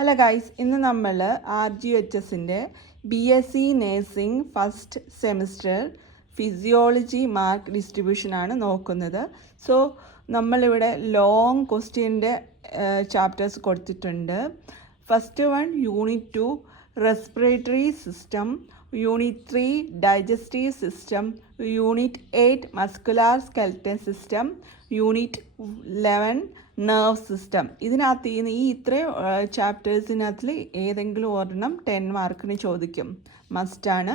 Hello guys, ഇന്ന് നമ്മൾ RGHSൻ്റെ BSc nursing first semester physiology mark ഡിസ്ട്രിബ്യൂഷനാണ് നോക്കുന്നത്. സോ നമ്മളിവിടെ ലോങ് ക്വസ്റ്റ്യൻ്റെ ചാപ്റ്റേഴ്സ് കൊടുത്തിട്ടുണ്ട്. First one unit 2 respiratory system, unit 3 digestive system, unit 8 muscular skeleton system, unit 11 nerve system. ഇതിനകത്ത് ഈ ഇത്രയും ചാപ്റ്റേഴ്സിനകത്തിൽ ഏതെങ്കിലും ഒരെണ്ണം 10 മാർക്കിന് ചോദിക്കും, മസ്റ്റാണ്.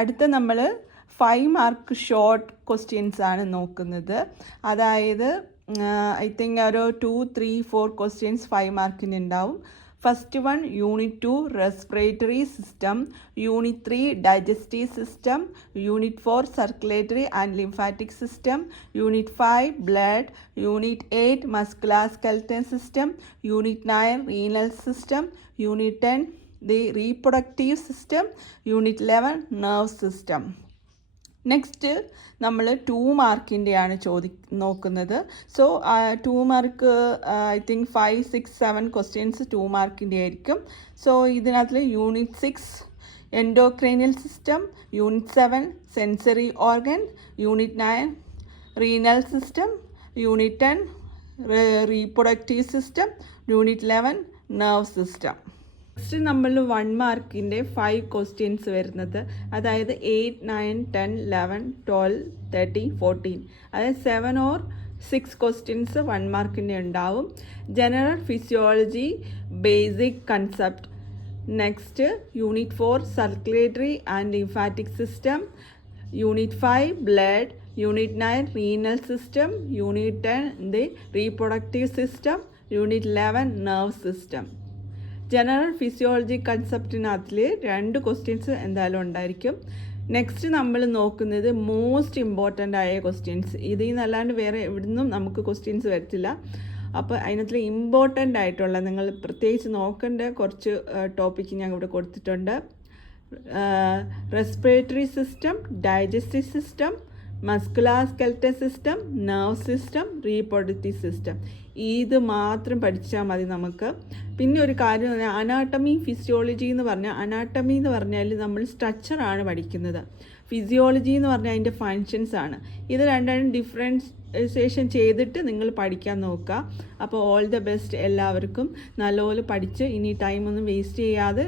അടുത്ത നമ്മൾ 5 മാർക്ക് ഷോർട്ട് ക്വസ്റ്റ്യൻസ് ആണ് നോക്കുന്നത്. അതായത് ഐ തിങ്ക് ഒരു 2, 3, 4 ക്വസ്റ്റ്യൻസ് 5 മാർക്കിന് ഉണ്ടാവും. First one unit 2 respiratory system, unit 3 digestive system, unit 4 circulatory and lymphatic system, unit 5 blood, unit 8 muscular skeleton system, unit 9 renal system, unit 10 the reproductive system, unit 11 nerve system. Next നമ്മൾ 2 മാർക്കിൻ്റെയാണ് നോക്കുന്നത്. So 2 mark I think 5, 6, 7 questions 2 മാർക്കിൻ്റെ ആയിരിക്കും. So ഇതിനകത്ത് unit 6 endocrinal system, unit 7 sensory organ, unit 9 renal system, unit 10 reproductive system, unit 11 nerve system. Next നമ്മൾ 1 മാർക്കിൻ്റെ 5 questions വരുന്നത്, അതായത് 8, 9, 10, 11, 12, 13, 14, അതായത് 7 or 6 ക്വസ്റ്റ്യൻസ് 1 മാർക്കിൻ്റെ ഉണ്ടാവും. General physiology basic concept. Next unit 4 circulatory and lymphatic system, unit 5 blood, unit 9 renal system, unit 10 the reproductive system, unit 11 nerve system. General physiology കൺസെപ്റ്റിനകത്തിൽ 2 questions എന്തായാലും ഉണ്ടായിരിക്കും. നെക്സ്റ്റ് നമ്മൾ നോക്കുന്നത് മോസ്റ്റ് ഇമ്പോർട്ടൻ്റ് ആയ ക്വസ്റ്റ്യൻസ്. ഇതിൽ നിന്നല്ലാണ്ട് വേറെ എവിടുന്നും നമുക്ക് ക്വസ്റ്റ്യൻസ് വരത്തില്ല. അപ്പോൾ അതിനകത്തിൽ ഇമ്പോർട്ടൻ്റ് ആയിട്ടുള്ള നിങ്ങൾ പ്രത്യേകിച്ച് നോക്കേണ്ട കുറച്ച് ടോപ്പിക്ക് ഞാൻ ഇവിടെ കൊടുത്തിട്ടുണ്ട്. Respiratory system, digestive system, muscular skeleton system, nerve system, reproductive system. ഇത് മാത്രം പഠിച്ചാൽ മതി നമുക്ക്. പിന്നെ ഒരു കാര്യം എന്ന് പറഞ്ഞാൽ അനാട്ടമി ഫിസിയോളജി എന്ന് പറഞ്ഞാൽ, അനാട്ടമി എന്ന് പറഞ്ഞാൽ നമ്മൾ സ്ട്രക്ചറാണ് പഠിക്കുന്നത്. ഫിസിയോളജി എന്ന് പറഞ്ഞാൽ അതിൻ്റെ ഫങ്ഷൻസ് ആണ്. ഇത് രണ്ടും ഡിഫറൻസിയേഷൻ ചെയ്തിട്ട് നിങ്ങൾ പഠിക്കാൻ നോക്കുക. അപ്പോൾ ഓൾ ദ ബെസ്റ്റ് എല്ലാവർക്കും. നല്ലപോലെ പഠിച്ച് ഇനി ടൈമൊന്നും വേസ്റ്റ് ചെയ്യാതെ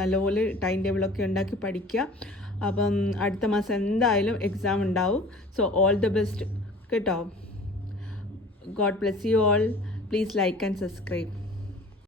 നല്ലപോലെ ടൈം ടേബിളൊക്കെ ഉണ്ടാക്കി പഠിക്കുക. അപ്പം അടുത്ത മാസം എന്തായാലും എക്സാം ഉണ്ടാവും. സോ ഓൾ ദ ബെസ്റ്റ് കേട്ടോ. God bless you all. Please like and subscribe.